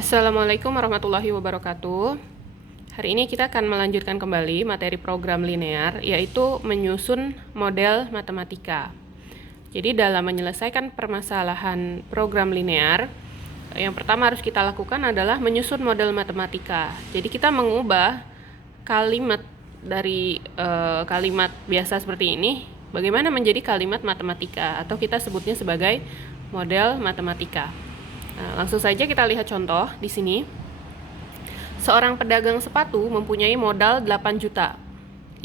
Assalamualaikum warahmatullahi wabarakatuh. Hari ini kita akan melanjutkan kembali materi program linear, yaitu menyusun model matematika. Jadi dalam menyelesaikan permasalahan program linear, yang pertama harus kita lakukan adalah menyusun model matematika. Jadi kita mengubah kalimat dari kalimat biasa seperti ini, bagaimana menjadi kalimat matematika, atau kita sebutnya sebagai model matematika. Nah, langsung saja kita lihat contoh di sini. Seorang pedagang sepatu mempunyai modal 8 juta.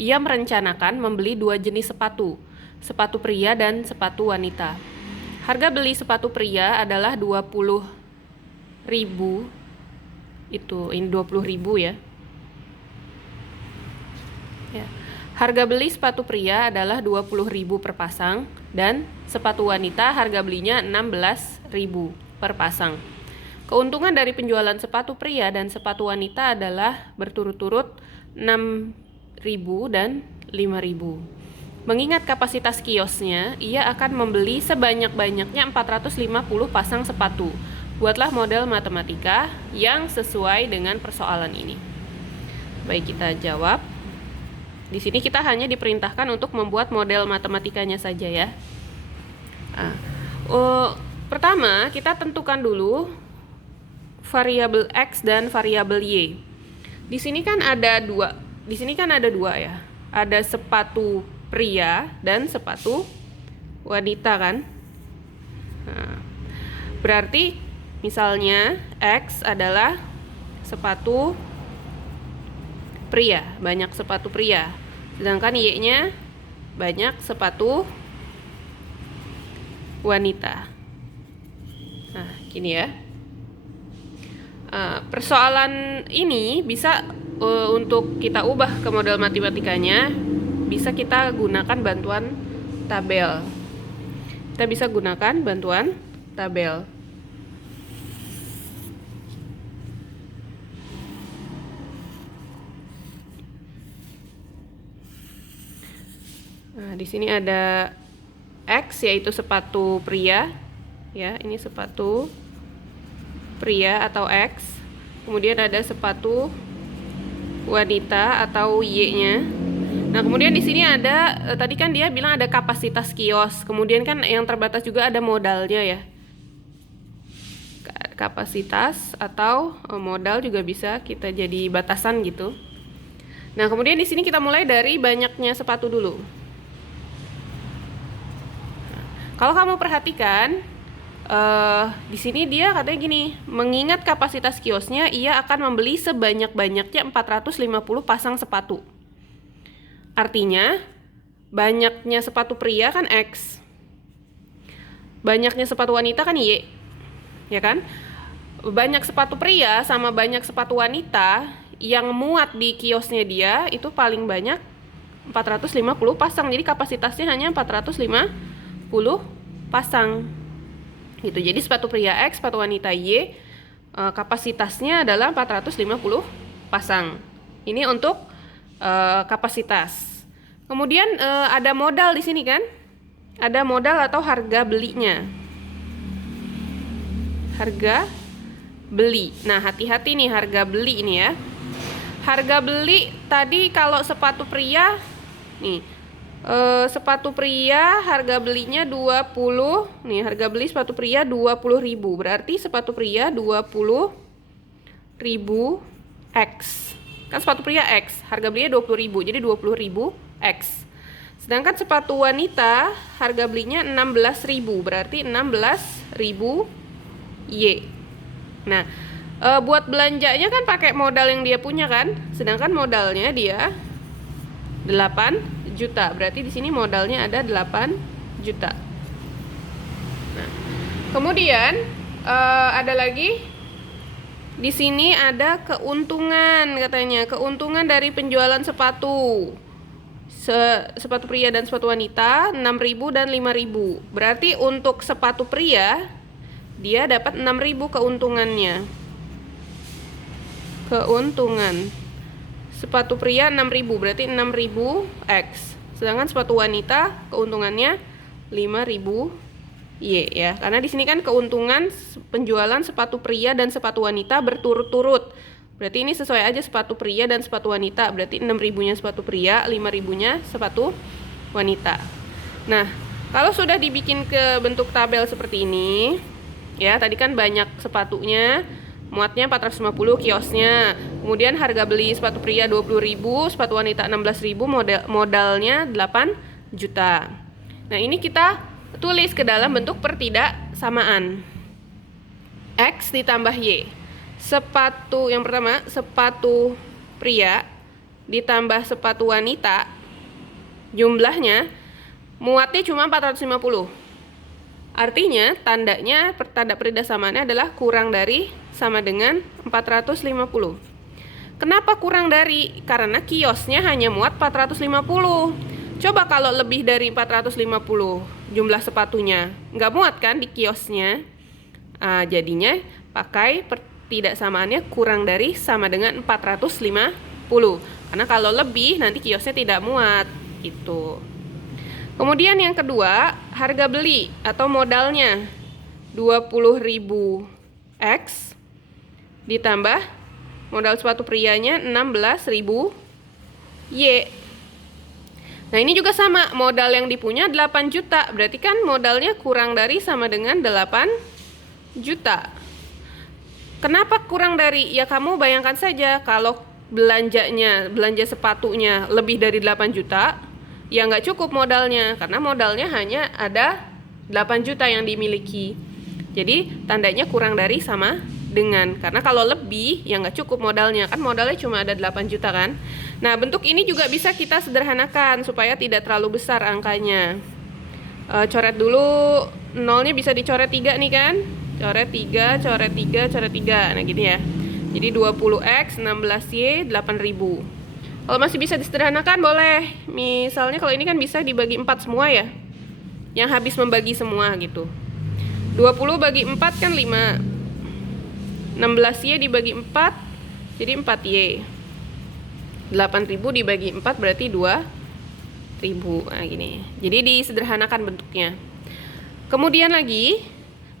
Ia merencanakan membeli 2 jenis sepatu, sepatu pria dan sepatu wanita. Harga beli sepatu pria adalah 20.000. Ini 20.000 ya. Harga beli sepatu pria adalah 20.000 per pasang, dan sepatu wanita harga belinya 16.000 per pasang. Keuntungan dari penjualan sepatu pria dan sepatu wanita adalah berturut-turut 6.000 dan 5.000. Mengingat kapasitas kiosnya, ia akan membeli sebanyak-banyaknya 450 pasang sepatu. Buatlah model matematika yang sesuai dengan persoalan ini. Baik, kita jawab. Di sini kita hanya diperintahkan untuk membuat model matematikanya saja ya. Pertama, kita tentukan dulu variabel X dan variabel Y. Di sini kan ada dua ya. Ada sepatu pria dan sepatu wanita kan. Nah, berarti misalnya X adalah sepatu pria, banyak sepatu pria. Sedangkan Y-nya banyak sepatu wanita. Nah, gini ya. Persoalan ini bisa untuk kita ubah ke model matematikanya, bisa kita gunakan bantuan tabel. Kita bisa gunakan bantuan tabel. Nah, di sini ada X, yaitu sepatu pria. Ya, ini sepatu pria atau X. Kemudian ada sepatu wanita atau Y-nya. Nah, kemudian di sini ada tadi kan dia bilang ada kapasitas kios. Kemudian kan yang terbatas juga ada modalnya ya. Kapasitas atau modal juga bisa kita jadi batasan gitu. Nah, kemudian di sini kita mulai dari banyaknya sepatu dulu. Kalau kamu perhatikan, di sini dia katanya gini, mengingat kapasitas kiosnya, ia akan membeli sebanyak-banyaknya 450 pasang sepatu. Artinya, banyaknya sepatu pria kan X, banyaknya sepatu wanita kan Y, ya kan? Banyak sepatu pria sama banyak sepatu wanita yang muat di kiosnya dia itu paling banyak 450 pasang. Jadi kapasitasnya hanya 450 pasang. Gitu. Jadi sepatu pria X, sepatu wanita Y, kapasitasnya adalah 450 pasang. Ini untuk kapasitas. Kemudian ada modal di sini kan? Ada modal atau harga belinya. Harga beli. Nah, hati-hati nih harga beli ini ya. Harga beli tadi kalau sepatu pria nih. Sepatu pria harga belinya 20. Nih, harga beli sepatu pria 20.000. Berarti sepatu pria 20.000 X. Kan sepatu pria X, harga belinya 20.000. Jadi 20.000 X. Sedangkan sepatu wanita harga belinya 16.000. Berarti 16.000 Y. Nah, buat belanjanya kan pakai modal yang dia punya kan. Sedangkan modalnya dia 8 juta. Berarti di sini modalnya ada 8 juta. Nah, kemudian ada lagi di sini ada keuntungan katanya. Keuntungan dari penjualan sepatu. Sepatu pria dan sepatu wanita 6.000 dan 5.000. Berarti untuk sepatu pria dia dapat 6.000 keuntungannya. Keuntungan sepatu pria 6.000, berarti 6.000 X. Sedangkan sepatu wanita keuntungannya 5.000 Y ya. Karena di sini kan keuntungan penjualan sepatu pria dan sepatu wanita berturut-turut. Berarti ini sesuai aja sepatu pria dan sepatu wanita. Berarti 6.000-nya sepatu pria, 5.000-nya sepatu wanita. Nah, kalau sudah dibikin ke bentuk tabel seperti ini, ya tadi kan banyak sepatunya, muatnya 450 kiosnya. Kemudian harga beli sepatu pria 20.000, sepatu wanita 16.000, modalnya 8 juta. Nah, ini kita tulis ke dalam bentuk pertidaksamaan. X ditambah Y. Sepatu yang pertama, sepatu pria ditambah sepatu wanita, jumlahnya muatnya cuma 450. Artinya tanda pertidaksamaannya adalah kurang dari sama dengan 450. Kenapa kurang dari? Karena kiosnya hanya muat 450. Coba kalau lebih dari 450 jumlah sepatunya, nggak muat kan di kiosnya. Jadinya pakai pertidaksamaannya kurang dari sama dengan 450. Karena kalau lebih nanti kiosnya tidak muat gitu. Kemudian yang kedua, harga beli atau modalnya 20.000 X ditambah modal sepatu prianya 16.000 Y. Nah, ini juga sama, modal yang dipunya 8 juta. Berarti kan modalnya kurang dari sama dengan 8 juta. Kenapa kurang dari? Ya kamu bayangkan saja kalau belanja sepatunya lebih dari 8 juta, ya nggak cukup modalnya. Karena modalnya hanya ada 8 juta yang dimiliki. Jadi tandanya kurang dari sama dengan. Karena kalau lebih, ya nggak cukup modalnya. Kan modalnya cuma ada 8 juta kan. Nah, bentuk ini juga bisa kita sederhanakan supaya tidak terlalu besar angkanya. Coret dulu, nolnya bisa dicoret 3 nih kan. Coret 3, coret 3, coret 3. Nah, gitu ya. Jadi 20X, 16Y, 8.000. Kalau masih bisa disederhanakan boleh. Misalnya kalau ini kan bisa dibagi 4 semua ya. Yang habis membagi semua gitu. 20 bagi 4 kan 5. 16Y dibagi 4 jadi 4Y. 8.000 dibagi 4 berarti 2.000. Nah, gini. Jadi disederhanakan bentuknya. Kemudian lagi,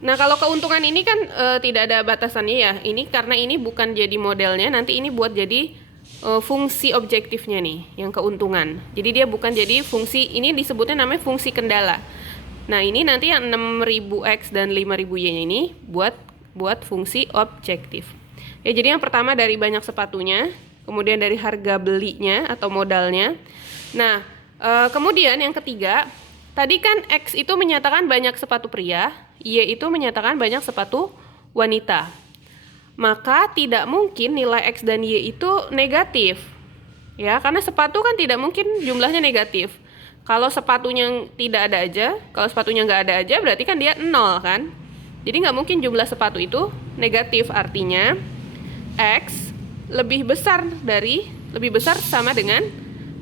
nah kalau keuntungan ini kan tidak ada batasannya ya. Ini karena ini bukan jadi modelnya, nanti ini buat jadi fungsi objektifnya nih, yang keuntungan. Jadi dia bukan jadi fungsi, ini disebutnya namanya fungsi kendala. Nah, ini nanti yang 6.000X dan 5.000Y ini buat fungsi objektif. Ya, jadi yang pertama dari banyak sepatunya, kemudian dari harga belinya atau modalnya. Nah, kemudian yang ketiga, tadi kan X itu menyatakan banyak sepatu pria, Y itu menyatakan banyak sepatu wanita. Maka tidak mungkin nilai X dan Y itu negatif. Ya, karena sepatu kan tidak mungkin jumlahnya negatif. Kalau sepatunya tidak ada aja, kalau sepatunya nggak ada aja berarti kan dia 0 kan. Jadi nggak mungkin jumlah sepatu itu negatif, artinya X lebih besar sama dengan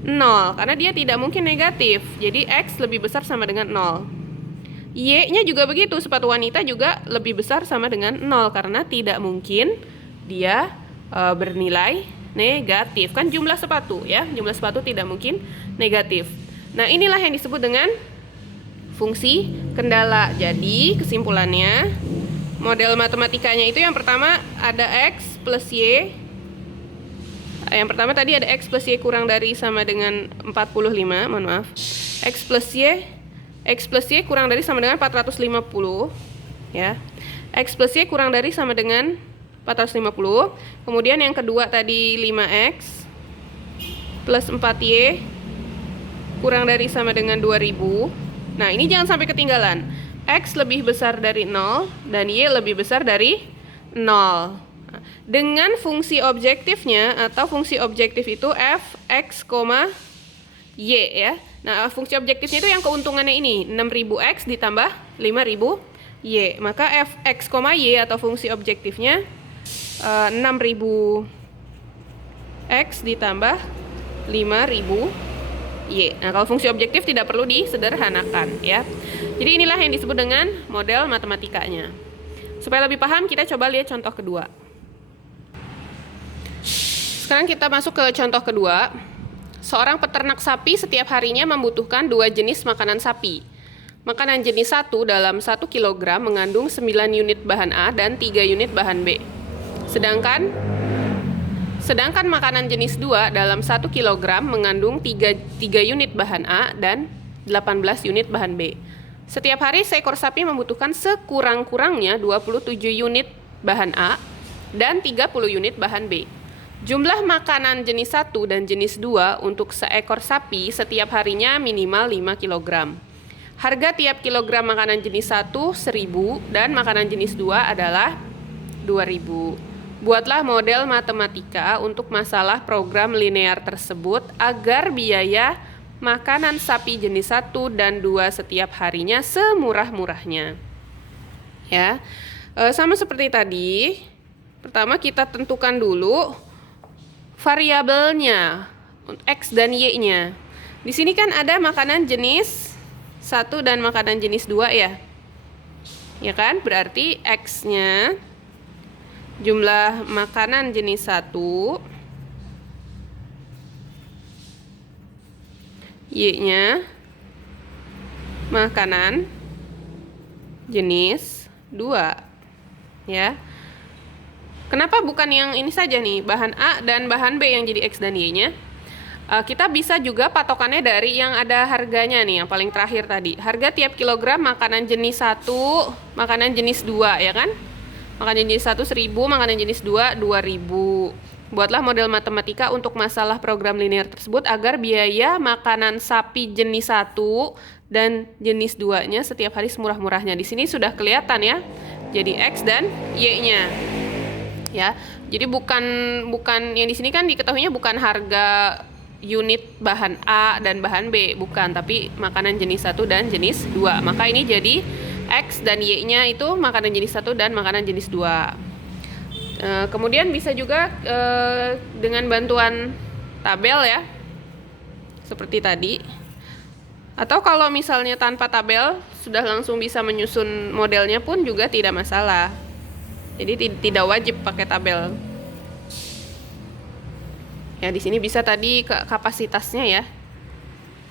0 karena dia tidak mungkin negatif. Jadi X lebih besar sama dengan 0. Y-nya juga begitu, sepatu wanita juga lebih besar sama dengan 0 karena tidak mungkin dia bernilai negatif. Kan jumlah sepatu ya, jumlah sepatu tidak mungkin negatif. Nah, inilah yang disebut dengan fungsi kendala. Jadi kesimpulannya, model matematikanya itu yang pertama ada X plus Y. Yang pertama tadi ada X plus Y kurang dari sama dengan 45, mohon maaf. X plus Y kurang dari sama dengan 450, ya. X plus Y kurang dari sama dengan 450. Kemudian yang kedua tadi 5X plus 4Y kurang dari sama dengan 2000. Nah, ini jangan sampai ketinggalan. X lebih besar dari 0 dan Y lebih besar dari 0. Dengan fungsi objektifnya atau fungsi objektif itu f(x, y) ya. Nah, fungsi objektifnya itu yang keuntungannya ini 6.000x ditambah 5.000y. Maka f(x, y) atau fungsi objektifnya 6.000x ditambah 5.000y. Nah, kalau fungsi objektif tidak perlu disederhanakan ya. Jadi inilah yang disebut dengan model matematikanya. Supaya lebih paham, kita coba lihat contoh kedua. Sekarang kita masuk ke contoh kedua. Seorang peternak sapi setiap harinya membutuhkan 2 jenis makanan sapi. Makanan jenis 1 dalam 1 kg mengandung 9 unit bahan A dan 3 unit bahan B. Sedangkan makanan jenis 2 dalam 1 kg mengandung 3 unit bahan A dan 18 unit bahan B. Setiap hari seekor sapi membutuhkan sekurang-kurangnya 27 unit bahan A dan 30 unit bahan B. Jumlah makanan jenis 1 dan jenis 2 untuk seekor sapi setiap harinya minimal 5 kg. Harga tiap kilogram makanan jenis 1 1.000 dan makanan jenis 2 adalah 2.000. Buatlah model matematika untuk masalah program linear tersebut agar biaya makanan sapi jenis 1 dan 2 setiap harinya semurah-murahnya. Ya. Sama seperti tadi, pertama kita tentukan dulu variabelnya, X dan Y-nya. Di sini kan ada makanan jenis 1 dan makanan jenis 2 ya. Ya kan? Berarti X-nya jumlah makanan jenis 1, Y-nya makanan jenis 2. Ya. Kenapa bukan yang ini saja nih, bahan A dan bahan B yang jadi X dan Y-nya? Kita bisa juga patokannya dari yang ada harganya nih, yang paling terakhir tadi. Harga tiap kilogram makanan jenis 1, makanan jenis 2, ya kan? Makanan jenis 1 1.000, makanan jenis 2 2.000. Buatlah model matematika untuk masalah program linear tersebut agar biaya makanan sapi jenis 1 dan jenis 2-nya setiap hari semurah-murahnya. Di sini sudah kelihatan ya. Jadi X dan Y-nya. Ya. Jadi bukan yang di sini kan diketahuinya bukan harga unit bahan A dan bahan B, bukan, tapi makanan jenis 1 dan jenis 2. Maka ini jadi X dan Y-nya itu makanan jenis 1 dan makanan jenis 2. Kemudian bisa juga dengan bantuan tabel ya, seperti tadi. Atau kalau misalnya tanpa tabel sudah langsung bisa menyusun modelnya pun juga tidak masalah. Jadi tidak wajib pakai tabel. Ya, di sini bisa tadi kapasitasnya ya.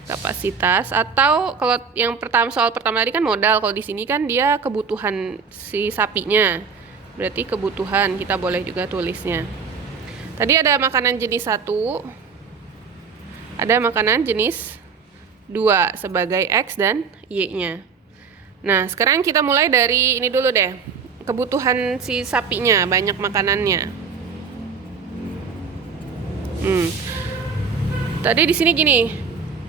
Kapasitas, atau kalau yang soal pertama tadi kan modal, kalau di sini kan dia kebutuhan si sapinya. Berarti kebutuhan kita boleh juga tulisnya. Tadi ada makanan jenis 1, ada makanan jenis 2 sebagai X dan Y-nya. Nah, sekarang kita mulai dari ini dulu deh. Kebutuhan si sapinya, banyak makanannya. Tadi di sini gini,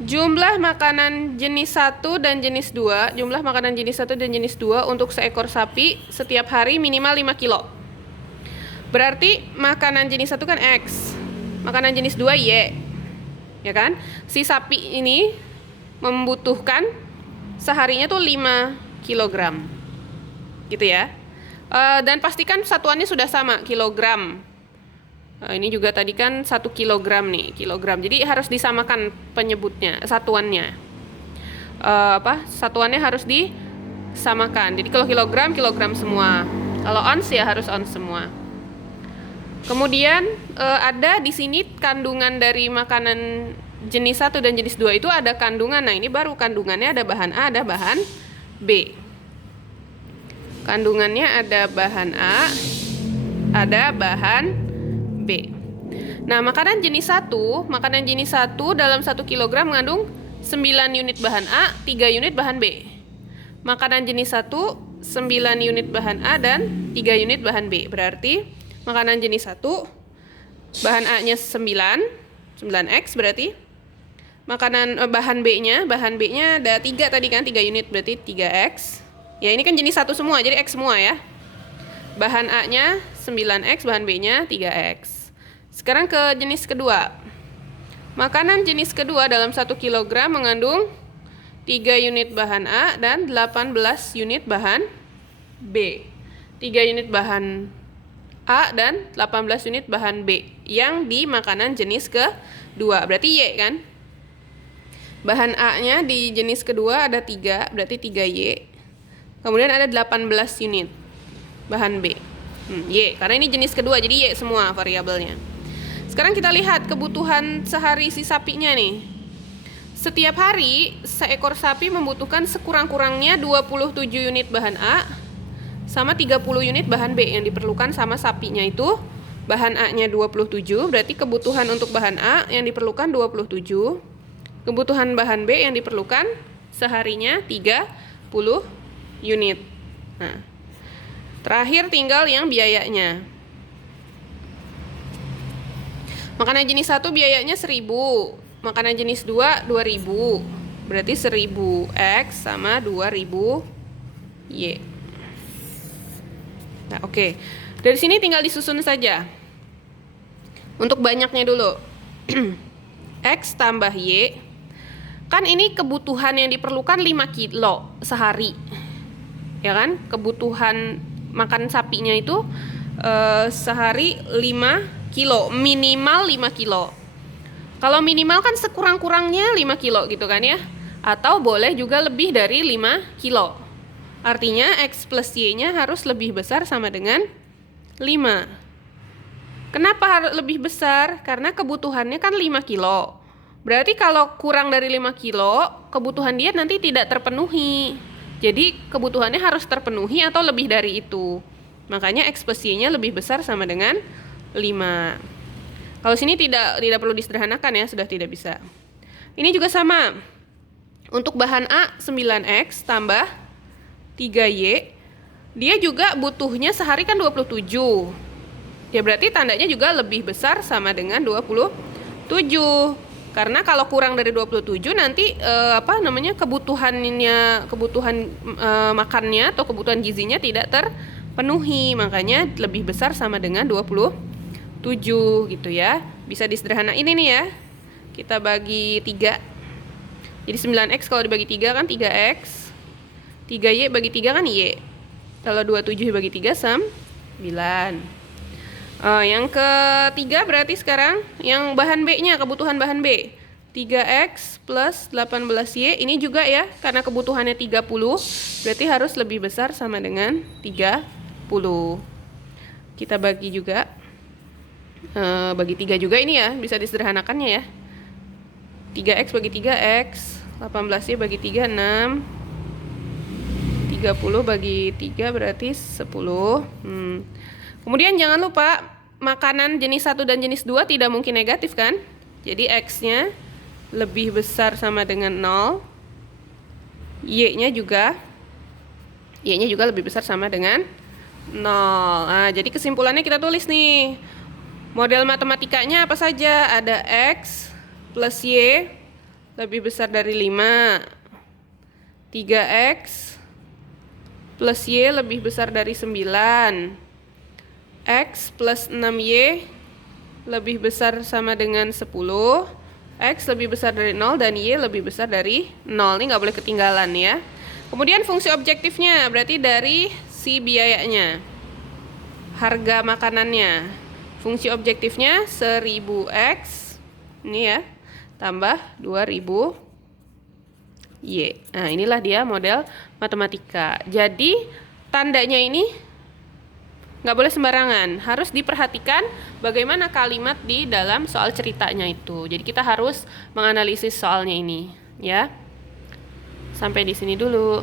jumlah makanan jenis 1 dan jenis 2, jumlah makanan jenis 1 dan jenis 2 untuk seekor sapi setiap hari minimal 5 kilo. Berarti makanan jenis 1 kan X, makanan jenis 2 Y. Ya kan? Si sapi ini membutuhkan seharinya tuh 5 kilogram. Gitu ya. Dan pastikan satuannya sudah sama, kilogram. Ini juga tadi kan 1 kilogram nih, kilogram. Jadi harus disamakan penyebutnya, satuannya. Satuannya harus disamakan. Jadi kalau kilogram, kilogram semua. Kalau ons ya harus ons semua. Kemudian ada di sini kandungan dari makanan jenis 1 dan jenis 2 itu ada kandungan. Nah, ini baru kandungannya ada bahan A, ada bahan B. Kandungannya ada bahan A, ada bahan B. Nah, makanan jenis 1 dalam 1 kg mengandung 9 unit bahan A, 3 unit bahan B. Makanan jenis 1 9 unit bahan A dan 3 unit bahan B. Berarti makanan jenis 1 bahan A-nya 9X berarti. Makanan bahan B-nya ada 3 tadi kan, 3 unit berarti 3X. Ya, ini kan jenis 1 semua, jadi X semua ya. Bahan A-nya 9X, bahan B-nya 3X. Sekarang ke jenis kedua. Makanan jenis kedua dalam 1 kg mengandung 3 unit bahan A dan 18 unit bahan B. 3 unit bahan A dan 18 unit bahan B yang di makanan jenis kedua. Berarti Y kan? Bahan A-nya di jenis kedua ada 3, berarti 3Y. Kemudian ada 18 unit bahan B. Y, karena ini jenis kedua, jadi Y semua variabelnya. Sekarang kita lihat kebutuhan sehari si sapinya nih. Setiap hari, seekor sapi membutuhkan sekurang-kurangnya 27 unit bahan A sama 30 unit bahan B yang diperlukan sama sapinya itu. Bahan A-nya 27, berarti kebutuhan untuk bahan A yang diperlukan 27. Kebutuhan bahan B yang diperlukan seharinya 30 unit. Nah, terakhir tinggal yang biayanya. Makanan jenis 1 biayanya 1.000. Makanan jenis 2, 2.000. Berarti 1.000 X sama 2.000 Y. Nah, oke. Dari sini tinggal disusun saja. Untuk banyaknya dulu. X tambah Y. Kan ini kebutuhan yang diperlukan 5 kilo sehari. Ya kan? Kebutuhan makan sapinya itu sehari 5 kilo. Minimal 5 kilo. Kalau minimal kan sekurang-kurangnya 5 kilo gitu kan ya. Atau boleh juga lebih dari 5 kilo. Artinya X plus Y-nya harus lebih besar sama dengan 5. Kenapa harus lebih besar? Karena kebutuhannya kan 5 kilo. Berarti kalau kurang dari 5 kilo, kebutuhan dia nanti tidak terpenuhi. Jadi kebutuhannya harus terpenuhi atau lebih dari itu. Makanya X plus Y-nya lebih besar sama dengan 5. Kalau sini tidak perlu disederhanakan ya, sudah tidak bisa. Ini juga sama. Untuk bahan A 9X tambah 3Y, dia juga butuhnya sehari kan 27. Ya berarti tandanya juga lebih besar sama dengan 27. Karena kalau kurang dari 27 nanti kebutuhan makannya atau kebutuhan gizinya tidak terpenuhi. Makanya lebih besar sama dengan 27 gitu ya. Bisa disederhanain ini ya. Kita bagi 3. Jadi 9X kalau dibagi 3 kan 3X. 3Y bagi 3 kan Y. Kalau 27 bagi 3 9. Yang ketiga berarti sekarang yang bahan B-nya, kebutuhan bahan B 3X plus 18Y. Ini juga ya, karena kebutuhannya 30, berarti harus lebih besar sama dengan 30. Kita bagi juga bagi 3 juga ini ya, bisa disederhanakannya ya. 3X bagi 3X, 18Y bagi 3 6, 30 bagi 3 berarti 10. Kemudian jangan lupa makanan jenis 1 dan jenis 2 tidak mungkin negatif kan? Jadi X-nya lebih besar sama dengan 0. Y-nya juga lebih besar sama dengan 0. Nah, jadi kesimpulannya kita tulis nih. Model matematikanya apa saja? Ada X plus Y lebih besar dari 5. 3X plus Y lebih besar dari 9. X plus 6Y lebih besar sama dengan 10. X lebih besar dari 0 dan Y lebih besar dari 0. Ini nggak boleh ketinggalan ya. Kemudian fungsi objektifnya berarti dari si biayanya, harga makanannya. Fungsi objektifnya 1000X ini ya, tambah 2000 Y. Nah, inilah dia model matematika. Jadi tandanya ini nggak boleh sembarangan, harus diperhatikan bagaimana kalimat di dalam soal ceritanya itu. Jadi kita harus menganalisis soalnya ini, ya. Sampai di sini dulu.